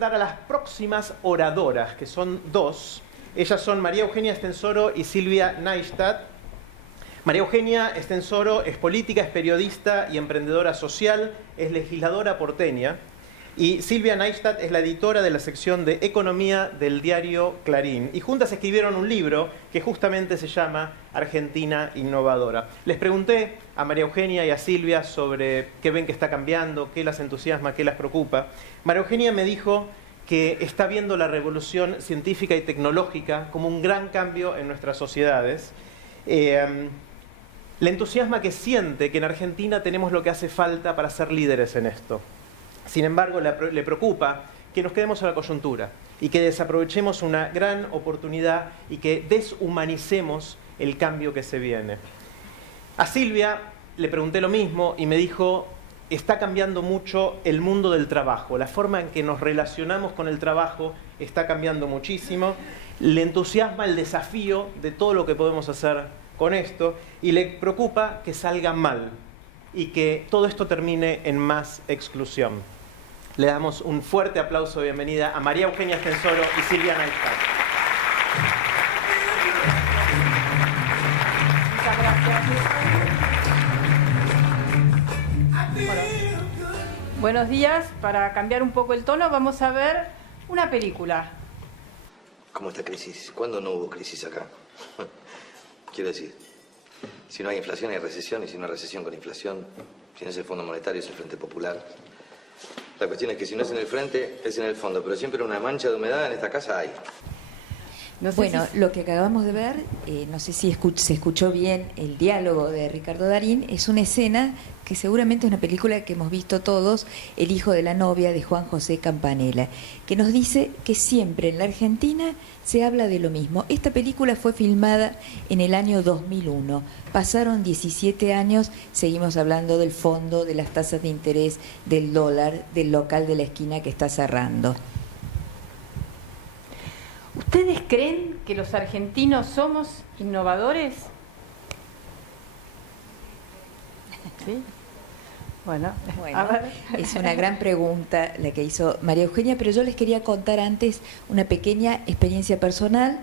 presentar a las próximas oradoras, que son dos. Ellas son María Eugenia Estensoro y Silvia Neistat. María Eugenia Estensoro es política, es periodista y emprendedora social, es legisladora porteña. Y Silvia Neistat es la editora de la sección de Economía del diario Clarín. Y juntas escribieron un libro que justamente se llama Argentina Innovadora. Les pregunté a María Eugenia y a Silvia sobre qué ven que está cambiando, qué las entusiasma, qué las preocupa. María Eugenia me dijo que está viendo la revolución científica y tecnológica como un gran cambio en nuestras sociedades. Le entusiasma que siente que en Argentina tenemos lo que hace falta para ser líderes en esto. Sin embargo, le preocupa que nos quedemos a la coyuntura y que desaprovechemos una gran oportunidad y que deshumanicemos el cambio que se viene. A Silvia le pregunté lo mismo y me dijo: está cambiando mucho el mundo del trabajo, la forma en que nos relacionamos con el trabajo está cambiando muchísimo, le entusiasma el desafío de todo lo que podemos hacer con esto y le preocupa que salga mal y que todo esto termine en más exclusión. Le damos un fuerte aplauso de bienvenida a María Eugenia Estensoro y Silvia Neistat. Muchas gracias. Buenos días. Para cambiar un poco el tono, vamos a ver una película. ¿Cómo está crisis? ¿Cuándo no hubo crisis acá? Quiero decir, si no hay inflación hay recesión, y si no hay recesión con inflación, si no es el Fondo Monetario es el Frente Popular. La cuestión es que si no es en el frente, es en el fondo, pero siempre una mancha de humedad en esta casa hay. No sé bueno, lo que acabamos de ver, no sé si se escuchó bien el diálogo de Ricardo Darín, es una escena que seguramente es una película que hemos visto todos, El hijo de la novia, de Juan José Campanella, que nos dice que siempre en la Argentina se habla de lo mismo. Esta película fue filmada en el año 2001, pasaron 17 años, seguimos hablando del fondo, de las tasas de interés, del dólar, del local de la esquina que está cerrando. ¿Ustedes creen que los argentinos somos innovadores? ¿Sí? Bueno, a ver. Es una gran pregunta la que hizo María Eugenia, pero yo les quería contar antes una pequeña experiencia personal.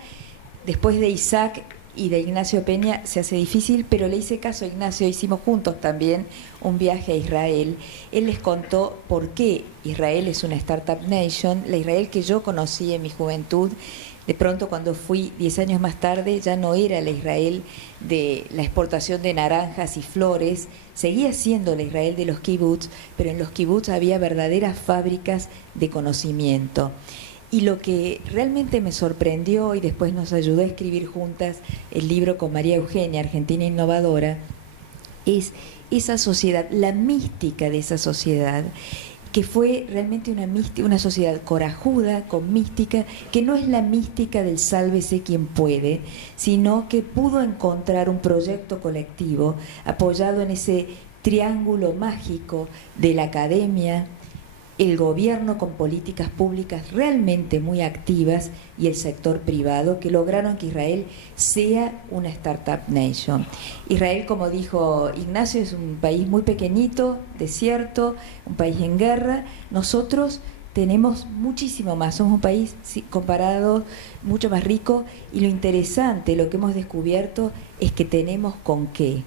Después de Isaac y de Ignacio Peña se hace difícil, pero le hice caso a Ignacio, hicimos juntos también un viaje a Israel. Él les contó por qué Israel es una startup nation, la Israel que yo conocí en mi juventud. De pronto, cuando fui 10 años más tarde, ya no era la Israel de la exportación de naranjas y flores, seguía siendo la Israel de los kibutz, pero en los kibutz había verdaderas fábricas de conocimiento. Y lo que realmente me sorprendió, y después nos ayudó a escribir juntas el libro con María Eugenia, Argentina Innovadora, es esa sociedad, la mística de esa sociedad, que fue realmente una sociedad corajuda, con mística, que no es la mística del sálvese quien puede, sino que pudo encontrar un proyecto colectivo apoyado en ese triángulo mágico de la academia, el gobierno con políticas públicas realmente muy activas y el sector privado, que lograron que Israel sea una startup nation. Israel, como dijo Ignacio, es un país muy pequeñito, desierto, un país en guerra. Nosotros tenemos muchísimo más, somos un país comparado mucho más rico, y lo interesante, lo que hemos descubierto, es que tenemos con qué.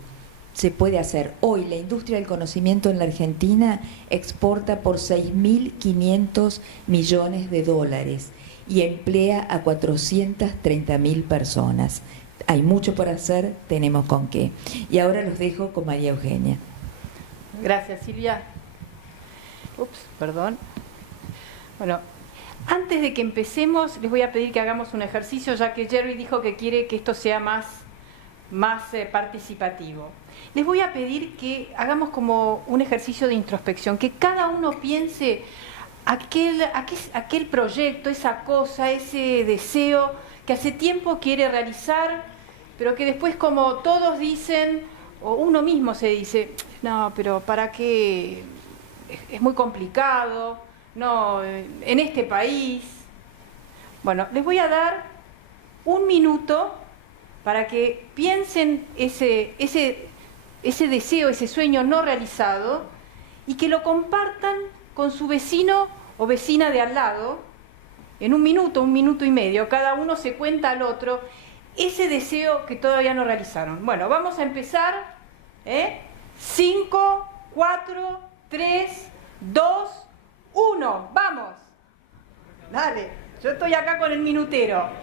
Se puede hacer. Hoy la industria del conocimiento en la Argentina exporta por 6.500 millones de dólares y emplea a 430.000 personas. Hay mucho por hacer, tenemos con qué. Y ahora los dejo con María Eugenia. Gracias, Silvia. Perdón. Bueno, antes de que empecemos, les voy a pedir que hagamos un ejercicio, ya que Jerry dijo que quiere que esto sea más participativo. Les voy a pedir que hagamos como un ejercicio de introspección, que cada uno piense aquel proyecto, esa cosa, ese deseo que hace tiempo quiere realizar, pero que después, como todos dicen, o uno mismo se dice, no, pero ¿para qué? Es muy complicado, no, en este país. Bueno, les voy a dar un minuto para que piensen ese deseo, ese sueño no realizado, y que lo compartan con su vecino o vecina de al lado, en un minuto y medio, cada uno se cuenta al otro ese deseo que todavía no realizaron. Bueno, vamos a empezar. 5, 4, 3, 2, 1. ¡Vamos! Dale, yo estoy acá con el minutero.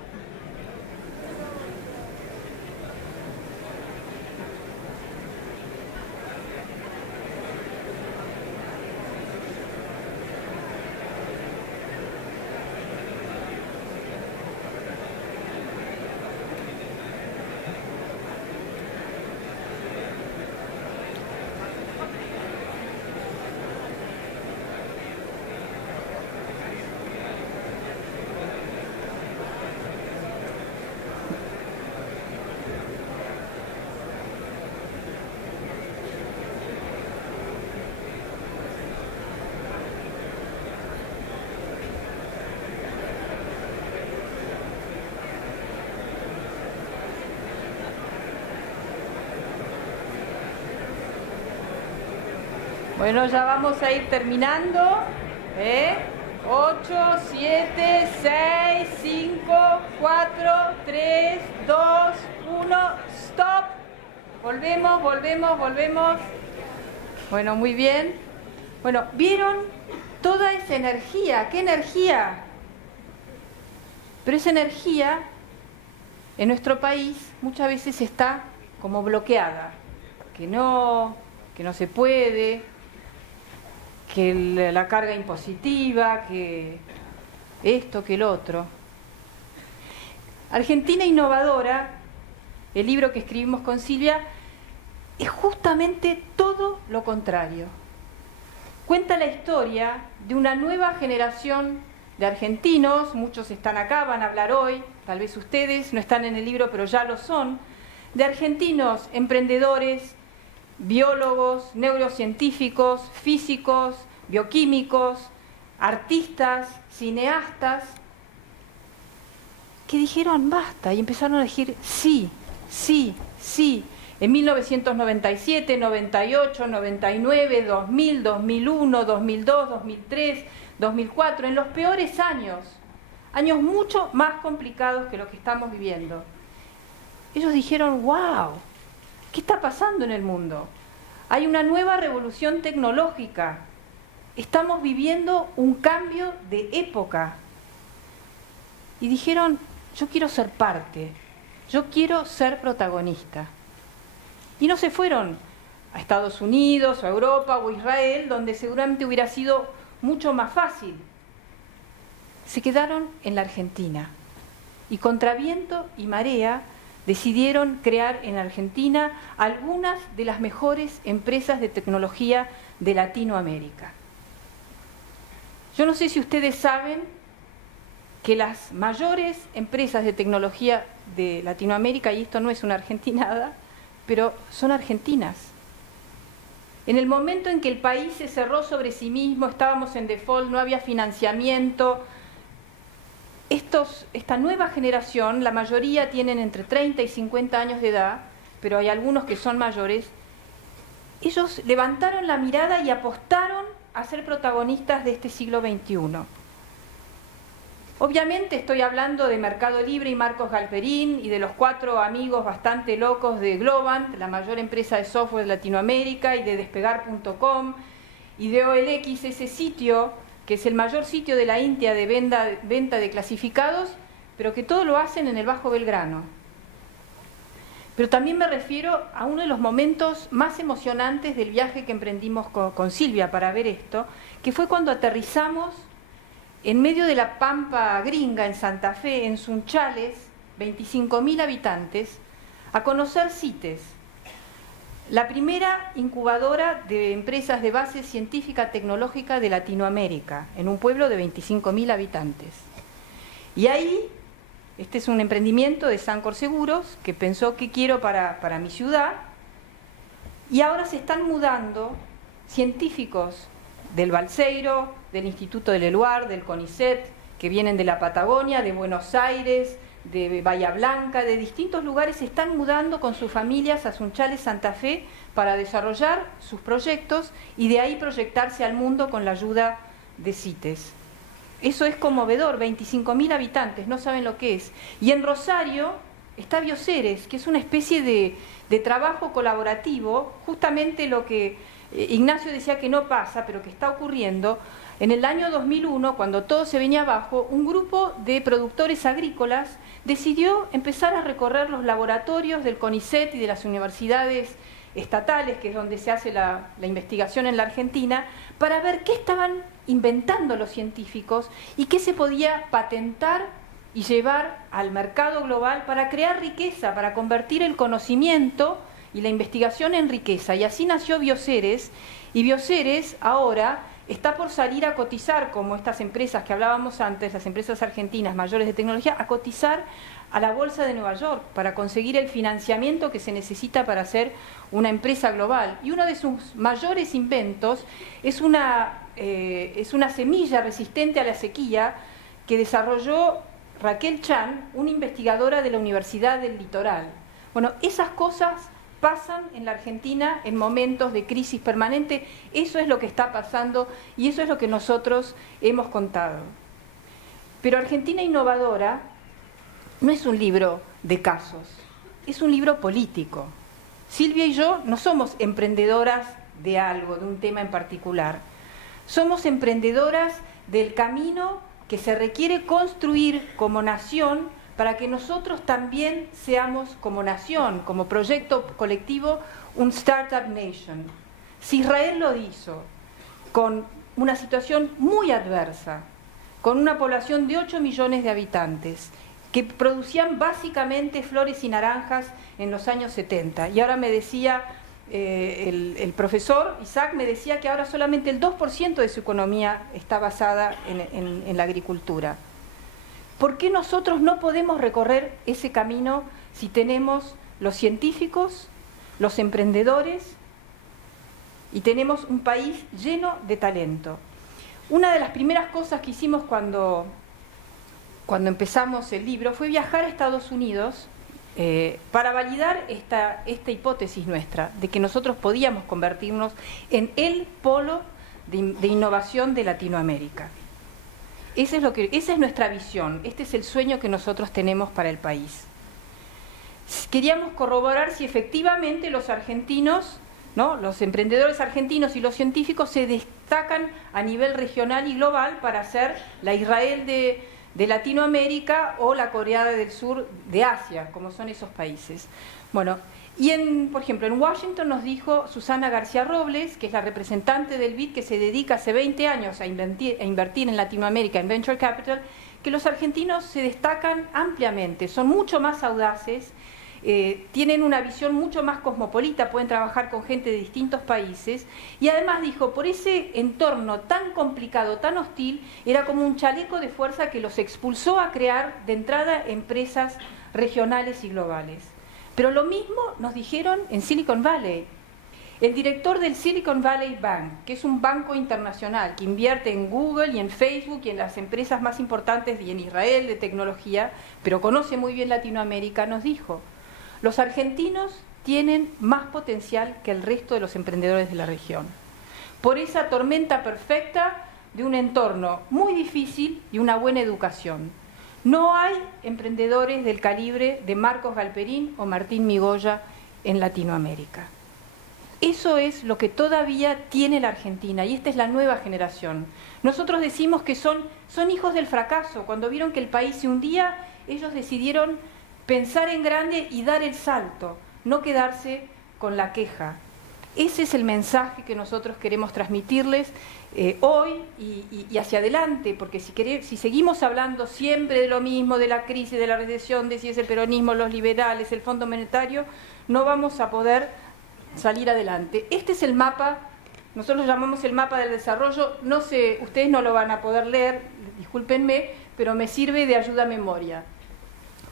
Bueno, ya vamos a ir terminando. 8, 7, 6, 5, 4, 3, 2, 1, stop. Volvemos. Bueno, muy bien. Bueno, ¿vieron toda esa energía? ¿Qué energía? Pero esa energía en nuestro país muchas veces está como bloqueada, que no se puede, que la carga impositiva, que esto, que el otro. Argentina Innovadora, el libro que escribimos con Silvia, es justamente todo lo contrario. Cuenta la historia de una nueva generación de argentinos, muchos están acá, van a hablar hoy, tal vez ustedes no están en el libro, pero ya lo son, de argentinos emprendedores, biólogos, neurocientíficos, físicos, bioquímicos, artistas, cineastas, que dijeron basta y empezaron a decir sí. En 1997, 98, 99, 2000, 2001, 2002, 2003, 2004, en los peores años mucho más complicados que lo que estamos viviendo. Ellos dijeron, wow, ¿qué está pasando en el mundo? Hay una nueva revolución tecnológica. Estamos viviendo un cambio de época. Y dijeron, yo quiero ser parte, yo quiero ser protagonista. Y no se fueron a Estados Unidos, o a Europa, o a Israel, donde seguramente hubiera sido mucho más fácil. Se quedaron en la Argentina. Y contra viento y marea, decidieron crear en Argentina algunas de las mejores empresas de tecnología de Latinoamérica. Yo no sé si ustedes saben que las mayores empresas de tecnología de Latinoamérica, y esto no es una argentinada, pero son argentinas. En el momento en que el país se cerró sobre sí mismo, estábamos en default, no había financiamiento, esta nueva generación, la mayoría tienen entre 30 y 50 años de edad, pero hay algunos que son mayores, ellos levantaron la mirada y apostaron a ser protagonistas de este siglo XXI. Obviamente estoy hablando de Mercado Libre y Marcos Galperín y de los 4 amigos bastante locos de Globant, la mayor empresa de software de Latinoamérica, y de Despegar.com y de OLX, ese sitio que es el mayor sitio de la India de venta de clasificados, pero que todo lo hacen en el Bajo Belgrano. Pero también me refiero a uno de los momentos más emocionantes del viaje que emprendimos con Silvia para ver esto, que fue cuando aterrizamos en medio de la pampa gringa en Santa Fe, en Sunchales, 25.000 habitantes, a conocer CITES, la primera incubadora de empresas de base científica tecnológica de Latinoamérica, en un pueblo de 25.000 habitantes. Y ahí, este es un emprendimiento de Sancor Seguros, que pensó qué quiero para mi ciudad, y ahora se están mudando científicos del Balseiro, del Instituto del Eluard, del CONICET, que vienen de la Patagonia, de Buenos Aires, de Bahía Blanca, de distintos lugares, se están mudando con sus familias a Sunchales, Santa Fe, para desarrollar sus proyectos y de ahí proyectarse al mundo con la ayuda de CITES. Eso es conmovedor, 25.000 habitantes, no saben lo que es. Y en Rosario está Bioceres, que es una especie de trabajo colaborativo, justamente lo que Ignacio decía que no pasa, pero que está ocurriendo. En el año 2001, cuando todo se venía abajo, un grupo de productores agrícolas decidió empezar a recorrer los laboratorios del CONICET y de las universidades estatales, que es donde se hace la investigación en la Argentina, para ver qué estaban inventando los científicos y qué se podía patentar y llevar al mercado global para crear riqueza, para convertir el conocimiento y la investigación en riqueza. Y así nació Bioceres, y Bioceres ahora está por salir a cotizar, como estas empresas que hablábamos antes, las empresas argentinas mayores de tecnología, a cotizar a la Bolsa de Nueva York para conseguir el financiamiento que se necesita para hacer una empresa global. Y uno de sus mayores inventos es una semilla resistente a la sequía que desarrolló Raquel Chan, una investigadora de la Universidad del Litoral. Bueno, esas cosas pasan en la Argentina en momentos de crisis permanente. Eso es lo que está pasando y eso es lo que nosotros hemos contado. Pero Argentina Innovadora no es un libro de casos, es un libro político. Silvia y yo no somos emprendedoras de algo, de un tema en particular. Somos emprendedoras del camino que se requiere construir como nación para que nosotros también seamos como nación, como proyecto colectivo, un Startup Nation. Si Israel lo hizo con una situación muy adversa, con una población de 8 millones de habitantes, que producían básicamente flores y naranjas en los años 70, y ahora me decía el profesor Isaac, me decía que ahora solamente el 2% de su economía está basada en la agricultura. ¿Por qué nosotros no podemos recorrer ese camino si tenemos los científicos, los emprendedores y tenemos un país lleno de talento? Una de las primeras cosas que hicimos cuando empezamos el libro fue viajar a Estados Unidos para validar esta hipótesis nuestra, de que nosotros podíamos convertirnos en el polo de innovación de Latinoamérica. Esa es nuestra visión, este es el sueño que nosotros tenemos para el país. Queríamos corroborar si efectivamente los argentinos, ¿no?, los emprendedores argentinos y los científicos se destacan a nivel regional y global para ser la Israel de Latinoamérica o la Corea del Sur de Asia, como son esos países. Bueno, y por ejemplo, en Washington nos dijo Susana García Robles, que es la representante del BID, que se dedica hace 20 años a invertir en Latinoamérica, en Venture Capital, que los argentinos se destacan ampliamente, son mucho más audaces, tienen una visión mucho más cosmopolita, pueden trabajar con gente de distintos países, y además dijo, por ese entorno tan complicado, tan hostil, era como un chaleco de fuerza que los expulsó a crear de entrada empresas regionales y globales. Pero lo mismo nos dijeron en Silicon Valley. El director del Silicon Valley Bank, que es un banco internacional que invierte en Google y en Facebook y en las empresas más importantes y en Israel de tecnología, pero conoce muy bien Latinoamérica, nos dijo: los argentinos tienen más potencial que el resto de los emprendedores de la región. Por esa tormenta perfecta de un entorno muy difícil y una buena educación. No hay emprendedores del calibre de Marcos Galperín o Martín Migoya en Latinoamérica. Eso es lo que todavía tiene la Argentina, y esta es la nueva generación. Nosotros decimos que son hijos del fracaso. Cuando vieron que el país se hundía, ellos decidieron pensar en grande y dar el salto, no quedarse con la queja. Ese es el mensaje que nosotros queremos transmitirles hoy y hacia adelante, porque si seguimos hablando siempre de lo mismo, de la crisis, de la recesión, de si es el peronismo, los liberales, el Fondo Monetario, no vamos a poder salir adelante. Este es el mapa, nosotros lo llamamos el mapa del desarrollo, no sé, ustedes no lo van a poder leer, discúlpenme, pero me sirve de ayuda a memoria.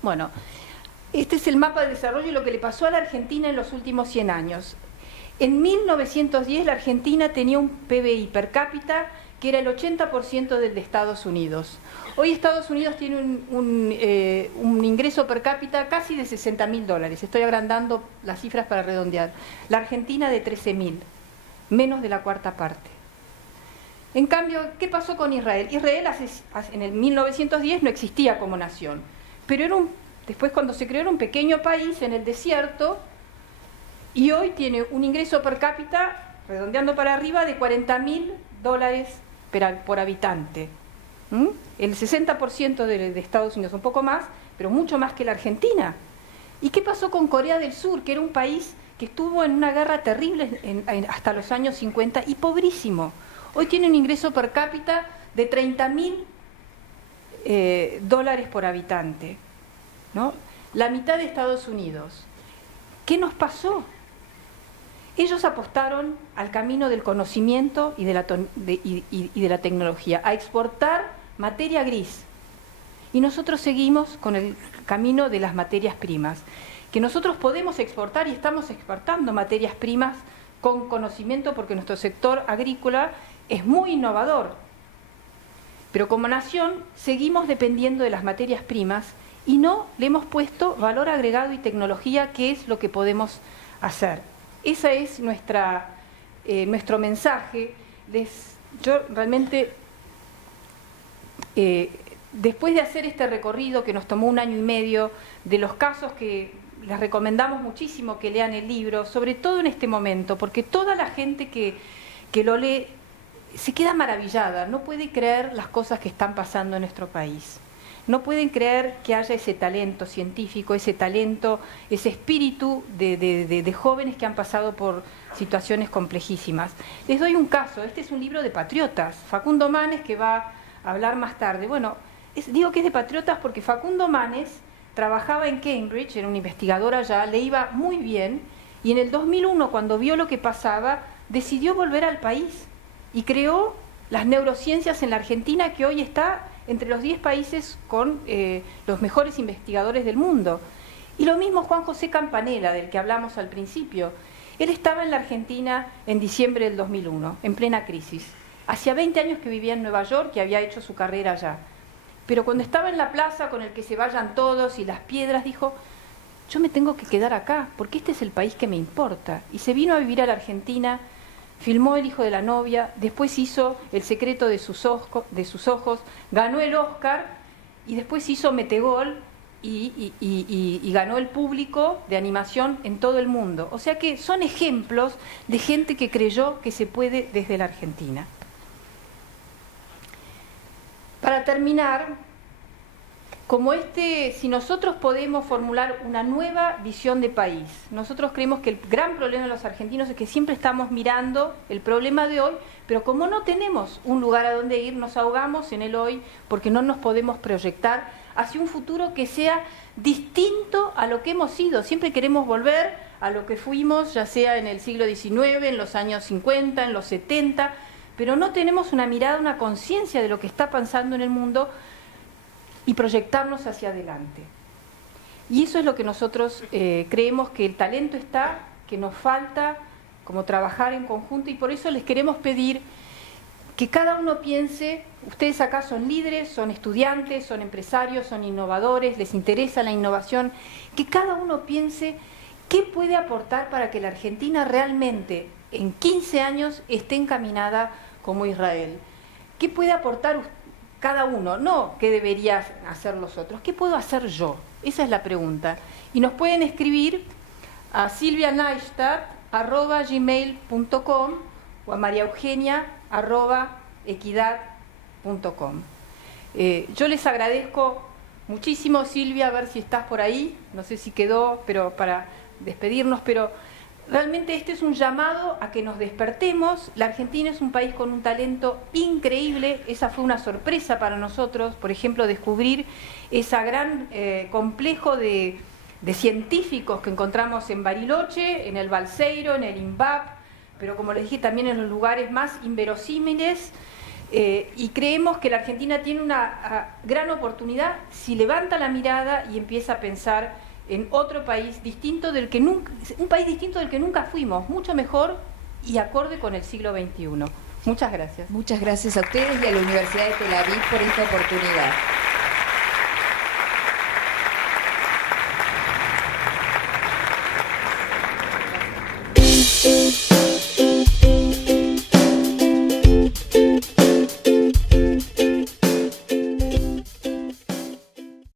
Bueno, este es el mapa del desarrollo y lo que le pasó a la Argentina en los últimos 100 años. En 1910 la Argentina tenía un PBI per cápita que era el 80% del de Estados Unidos. Hoy Estados Unidos tiene un ingreso per cápita casi de $60.000. Estoy agrandando las cifras para redondear. La Argentina de 13.000, menos de la cuarta parte. En cambio, ¿qué pasó con Israel? Israel en el 1910 no existía como nación, pero después cuando se creó era un pequeño país en el desierto y hoy tiene un ingreso per cápita, redondeando para arriba, de $40.000 por habitante. El 60% de Estados Unidos, un poco más, pero mucho más que la Argentina. ¿Y qué pasó con Corea del Sur, que era un país que estuvo en una guerra terrible hasta los años 50 y pobrísimo? Hoy tiene un ingreso per cápita de $30.000 por habitante, ¿no? La mitad de Estados Unidos. ¿Qué nos pasó? Ellos apostaron al camino del conocimiento y de la tecnología, a exportar materia gris. Y nosotros seguimos con el camino de las materias primas, que nosotros podemos exportar y estamos exportando materias primas con conocimiento porque nuestro sector agrícola es muy innovador. Pero como nación seguimos dependiendo de las materias primas y no le hemos puesto valor agregado y tecnología, que es lo que podemos hacer. Ese es nuestro mensaje. Yo realmente, después de hacer este recorrido que nos tomó 1 año y medio, de los casos que les recomendamos muchísimo que lean el libro, sobre todo en este momento, porque toda la gente que lo lee se queda maravillada, no puede creer las cosas que están pasando en nuestro país. No pueden creer que haya ese talento científico, ese talento, ese espíritu de jóvenes que han pasado por situaciones complejísimas. Les doy un caso, este es un libro de patriotas, Facundo Manes, que va a hablar más tarde. Bueno, digo que es de patriotas porque Facundo Manes trabajaba en Cambridge, era un investigador allá, le iba muy bien, y en el 2001, cuando vio lo que pasaba, decidió volver al país y creó las neurociencias en la Argentina, que hoy está entre los 10 países con los mejores investigadores del mundo. Y lo mismo Juan José Campanella, del que hablamos al principio. Él estaba en la Argentina en diciembre del 2001, en plena crisis. Hacía 20 años que vivía en Nueva York y había hecho su carrera allá. Pero cuando estaba en la plaza con el que se vayan todos y las piedras, dijo, yo me tengo que quedar acá, porque este es el país que me importa. Y se vino a vivir a la Argentina, filmó El hijo de la novia, después hizo El secreto de sus ojos, ganó el Oscar y después hizo Metegol y ganó el público de animación en todo el mundo. O sea que son ejemplos de gente que creyó que se puede desde la Argentina. Para terminar, si nosotros podemos formular una nueva visión de país, nosotros creemos que el gran problema de los argentinos es que siempre estamos mirando el problema de hoy, pero como no tenemos un lugar a donde ir, nos ahogamos en el hoy porque no nos podemos proyectar hacia un futuro que sea distinto a lo que hemos sido. Siempre queremos volver a lo que fuimos, ya sea en el siglo XIX, en los años 50, en los 70, pero no tenemos una mirada, una conciencia de lo que está pasando en el mundo y proyectarnos hacia adelante. Y eso es lo que nosotros creemos que el talento está, que nos falta como trabajar en conjunto, y por eso les queremos pedir que cada uno piense, ustedes acá son líderes, son estudiantes, son empresarios, son innovadores, les interesa la innovación, que cada uno piense qué puede aportar para que la Argentina realmente en 15 años esté encaminada como Israel. ¿Qué puede aportar cada uno? No qué deberían hacer los otros, ¿qué puedo hacer yo? Esa es la pregunta. Y nos pueden escribir a silvianeistat@gmail.com o a mariaeugenia@equidad.com. Yo les agradezco muchísimo, Silvia, a ver si estás por ahí, no sé si quedó, pero para despedirnos, pero realmente este es un llamado a que nos despertemos. La Argentina es un país con un talento increíble, esa fue una sorpresa para nosotros, por ejemplo, descubrir ese gran complejo de científicos que encontramos en Bariloche, en el Balseiro, en el INVAP, pero como les dije también en los lugares más inverosímiles, y creemos que la Argentina tiene una gran oportunidad si levanta la mirada y empieza a pensar en otro país distinto del que nunca, un país distinto del que nunca fuimos, mucho mejor y acorde con el siglo XXI. Muchas gracias. Muchas gracias a ustedes y a la Universidad de Tel Aviv por esta oportunidad.